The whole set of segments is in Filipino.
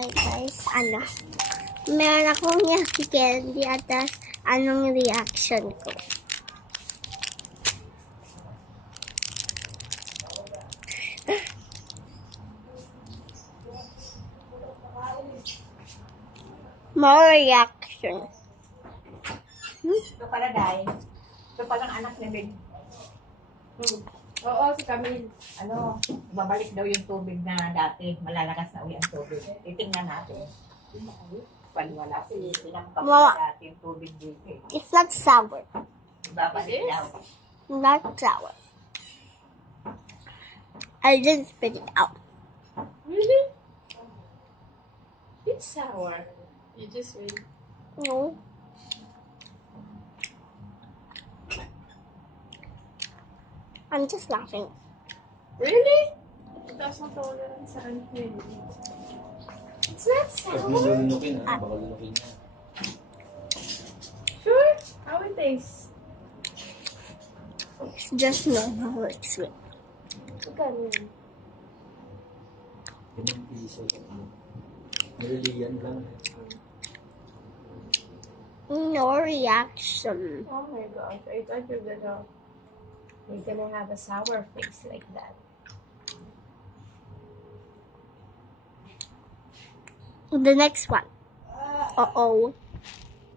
Hi guys, meron akong candy at anong reaction ko. More reaction. Ito pala dahil. Ito palang anak ni Ben. Oo, si Camille. Babalik daw yung tubig na dati. Malalakas na uwi ang tubig. Titingnan natin. Paliwala si pinapakapila dati yung tubig dito. It's not sour. Babalik daw. Not sour. I didn't spit it out. Really? It's sour. You just wait. No. I'm just laughing. Really? Itaas ang tolerance sa unfriendly. It's not Pag sour. malulunukin baka lunukin niya. Sure? How it tastes? It's just normal, like sweet. Ganun. Ganun piso. Nililiyan lang. No reaction. Oh my gosh. I thought you're gonna have a sour face like that. The next one. Uh-oh.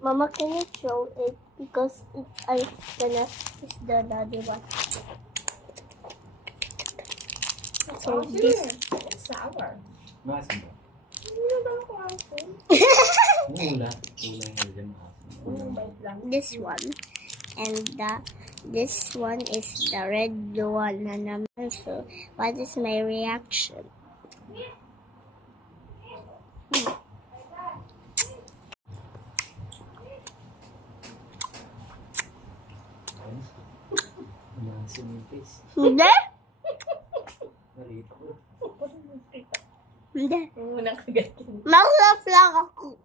Mama, can you show it? Because it's the other one. So this. It's sour. Maasim ba? Hindi na ako asin. Ula. Ula yung nililiyan maasim. Bite lang. This one. And this one is the red one na naman. So, what is my reaction? Maasim yung face. Hindi? Narito ko. Hindi. Unang kagatin. Mag-laugh lang ako.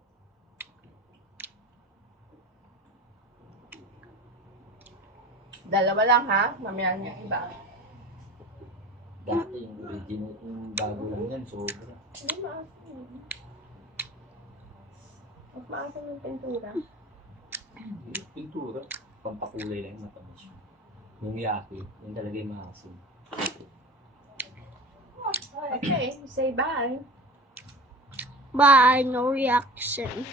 Dalawa lang ha? Mamaya niya iba. Dati yung original, yung bago lang yan, sobra. Hindi maasin. Mas maasin yung pintura. Pintura. Pampakulay lang yung matamis yun. Yung yaki, yun talaga yung maasim. Okay, say bye. Bye. No reaction.